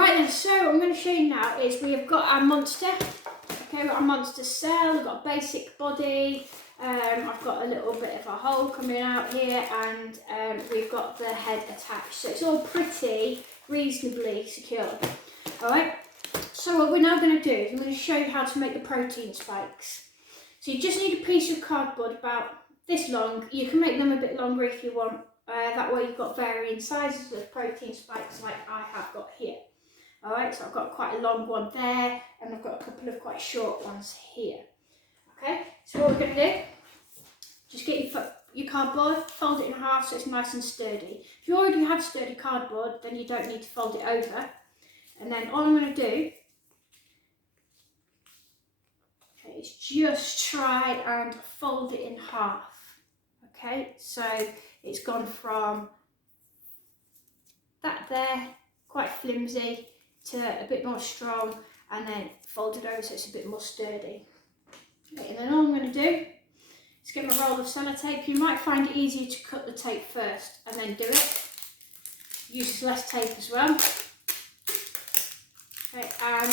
Right then, so what I'm going to show you now is we have got our monster. Okay, we've got our monster cell, we've got a basic body, I've got a little bit of a hole coming out here, and we've got the head attached. So it's all pretty reasonably secure. Alright, so what we're now going to do is I'm going to show you how to make the protein spikes. So you just need a piece of cardboard about this long. You can make them a bit longer if you want. That way you've got varying sizes of protein spikes like I have got here. Alright, so I've got quite a long one there, and I've got a couple of quite short ones here. Okay, so what we're going to do, just get your cardboard, fold it in half so it's nice and sturdy. If you already have sturdy cardboard, then you don't need to fold it over. And then all I'm going to do is just try and fold it in half. Okay, so it's gone from that there, quite flimsy, to a bit more strong, and then folded over so it's a bit more sturdy. Okay, and then all I'm going to do is get my roll of sellotape. You might find it easier to cut the tape first and then do it. Uses less tape as well. Okay, and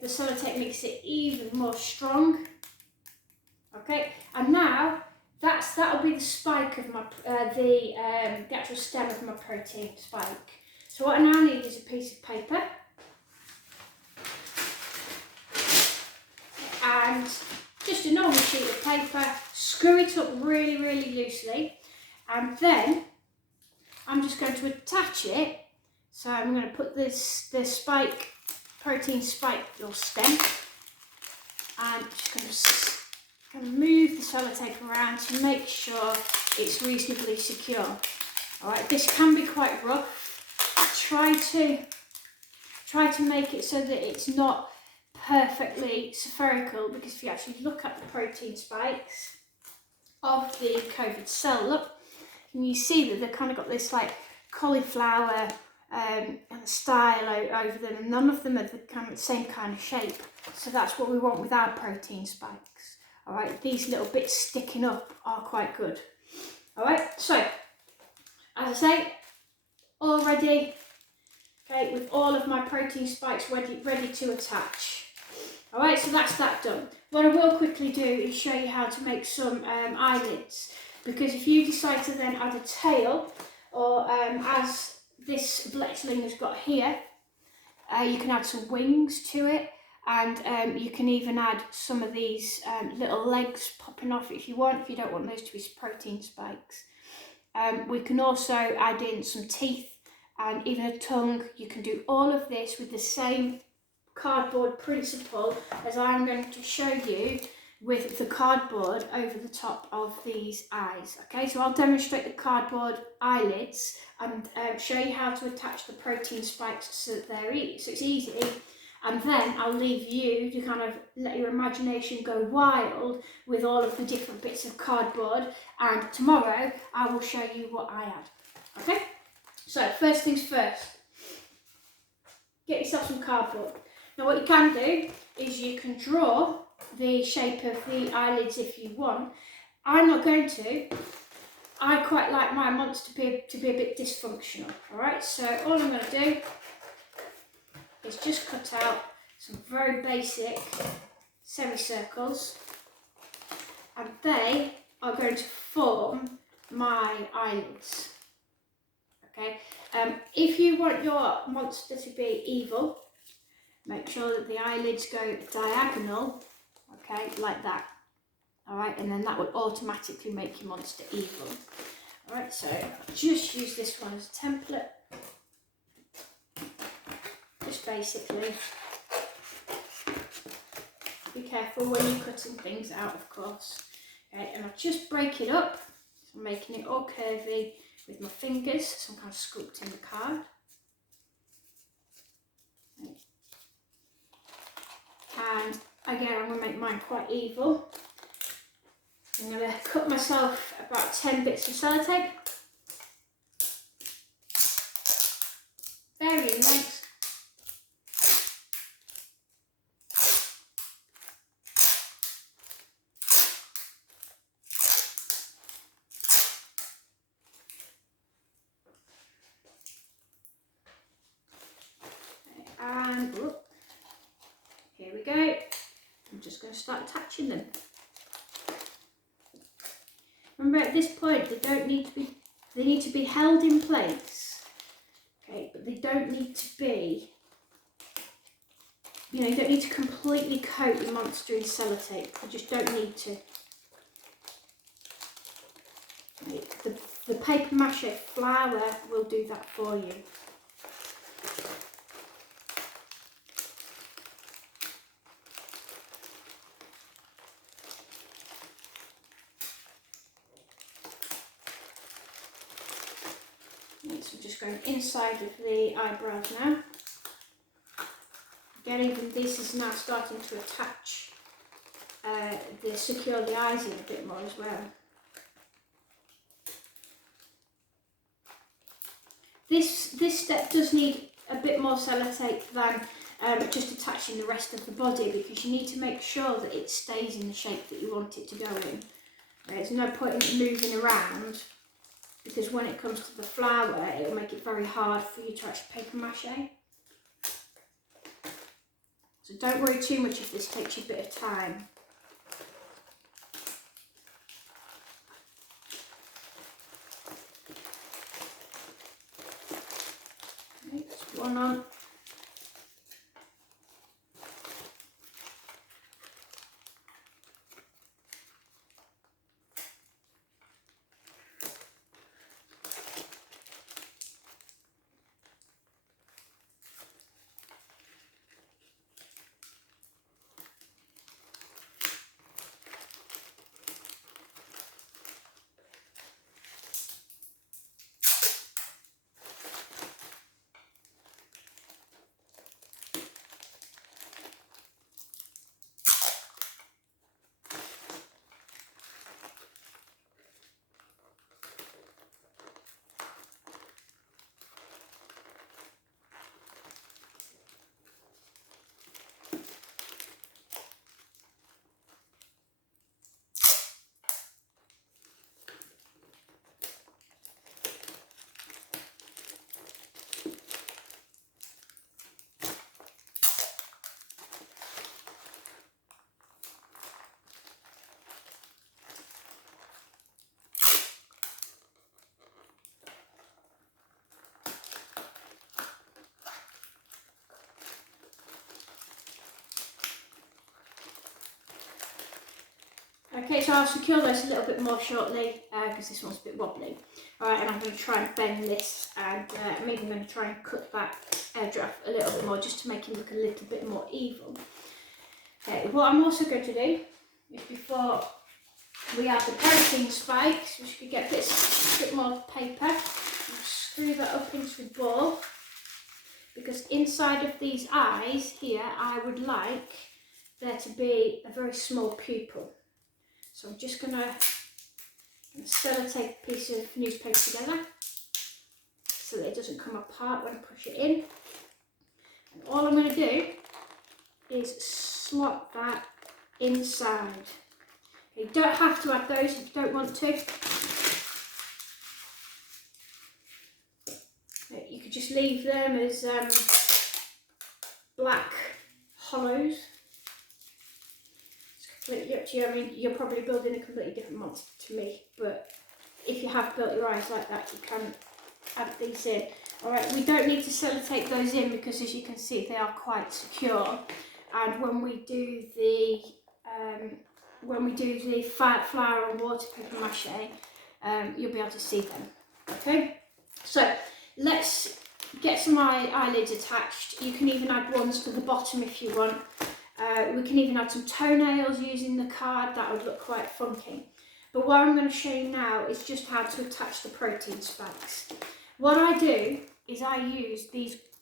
the sellotape makes it even more strong. Okay, and now that'll be the spike of my the actual stem of my protein spike. So what I now need is a piece of paper and just a normal sheet of paper. Screw it up really, really loosely, and then I'm just going to attach it. So I'm going to put the spike, protein spike or stem, and just going to move the sellotape around to make sure it's reasonably secure. Alright, this can be quite rough. Try to make it so that it's not perfectly spherical, because if you actually look at the protein spikes of the COVID cell, look, and you see that they've kind of got this like cauliflower and style over them, and none of them are the same kind of shape. So that's what we want with our protein spikes. Alright, these little bits sticking up are quite good. Alright, so as I say, all ready. Okay, with all of my protein spikes ready to attach. Alright, so that's that done. What I will quickly do is show you how to make some eyelids, because if you decide to then add a tail, or as this Bletchling has got here, you can add some wings to it, and you can even add some of these little legs popping off if you want, if you don't want those to be protein spikes. We can also add in some teeth and even a tongue. You can do all of this with the same cardboard principle as I'm going to show you with the cardboard over the top of these eyes. Okay, so I'll demonstrate the cardboard eyelids and show you how to attach the protein spikes so that it's easy, and then I'll leave you to kind of let your imagination go wild with all of the different bits of cardboard, and tomorrow I will show you what I add. Okay, so first things first, get yourself some cardboard. Now what you can do is you can draw the shape of the eyelids if you want. I'm not going to. I quite like my monster to be a bit dysfunctional. Alright, so all I'm going to do is just cut out some very basic semicircles, and they are going to form my eyelids. Okay, if you want your monster to be evil, make sure that the eyelids go diagonal, okay, like that. Alright, and then that will automatically make your monster evil. Alright, so I'll just use this one as a template. Just basically, be careful when you're cutting things out, of course. Okay, and I'll just break it up. So I'm making it all curvy with my fingers, so I'm kind of sculpting the card. And again, I'm going to make mine quite evil. I'm going to cut myself about 10 bits of sellotape, varying lengths. going to start attaching them. Remember, at this point, they need to be held in place. Okay, but they don't need to be, you don't need to completely coat the monster in sellotape. You just don't need to. Okay, the paper mache flower will do that for you. So we're just going inside of the eyebrows now. Again, even this is now starting to attach, secure the eyes in a bit more as well. This step does need a bit more sellotape than just attaching the rest of the body, because you need to make sure that it stays in the shape that you want it to go in. There's no point in moving around, because when it comes to the flower, it will make it very hard for you to actually paper mache. So don't worry too much if this takes you a bit of time. Okay, that's one on. Okay, so I'll secure this a little bit more shortly because this one's a bit wobbly. Alright, and I'm going to try and bend this, and I'm even going to try and cut that draft a little bit more just to make it look a little bit more even. Okay, what I'm also going to do is, before we add the protein spikes, we should get a bit more paper and screw that up into the ball, because inside of these eyes here I would like there to be a very small pupil. So I'm just going to sellotape a piece of newspaper together so that it doesn't come apart when I push it in. And all I'm going to do is slot that inside. You don't have to add those if you don't want to. You could just leave them as black hollows. Completely up to you. I mean, you're probably building a completely different monster to me, but if you have built your eyes like that, you can add these in. Alright, we don't need to sellotape those in because, as you can see, they are quite secure, and when we do the flower and water paper mache, you'll be able to see them. Okay, so let's get some eyelids attached. You can even add ones to the bottom if you want. We can even add some toenails using the card. That would look quite funky. But what I'm going to show you now is just how to attach the protein spikes. What I do is I use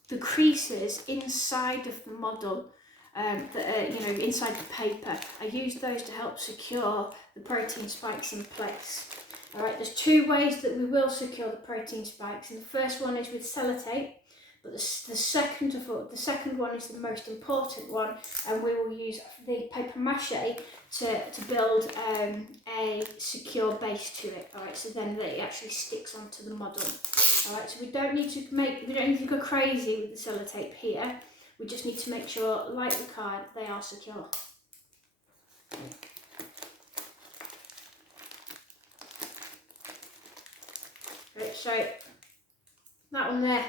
the creases inside of the model, inside the paper. I use those to help secure the protein spikes in place. All right, there's two ways that we will secure the protein spikes, and the first one is with sellotape. But the second one is the most important one, and we will use the paper mache to build a secure base to it. All right, so then it actually sticks onto the model. All right, so we don't need to go crazy with the sellotape here. We just need to make sure, like the card, they are secure. so that one there,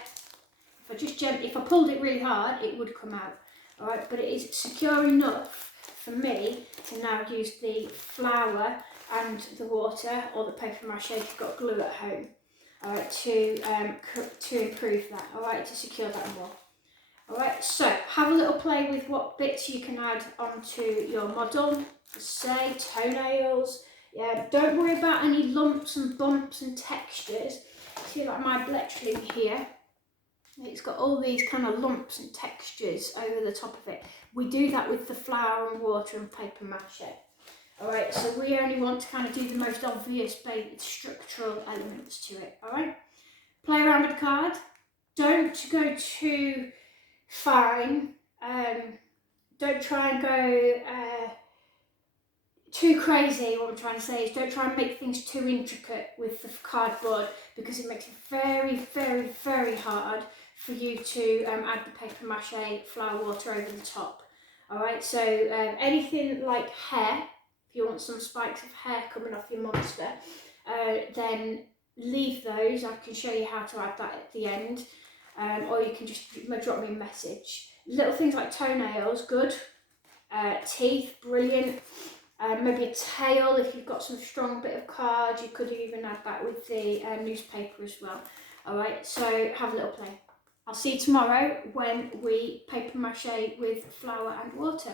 if I pulled it really hard, it would come out. Alright, but it is secure enough for me to now use the flour and the water, or the paper mache if you've got glue at home, alright, to improve that, alright, to secure that more. Alright, so have a little play with what bits you can add onto your model. Say toenails. Yeah, don't worry about any lumps and bumps and textures. See, like my bletchling here, it's got all these kind of lumps and textures over the top of it. We do that with the flour and water and paper mache. Alright, so we only want to kind of do the most obvious structural elements to it. Alright, play around with the card. Don't go too fine. Don't try and go too crazy. What I'm trying to say is don't try and make things too intricate with the cardboard, because it makes it very, very, very hard for you to add the paper mache flour water over the top. Alright, so anything like hair, if you want some spikes of hair coming off your monster, then leave those. I can show you how to add that at the end, or you can just drop me a message. Little things like toenails, good. Teeth, brilliant. Maybe a tail, if you've got some strong bit of card, you could even add that with the newspaper as well. Alright, so have a little play. I'll see you tomorrow when we paper mache with flour and water.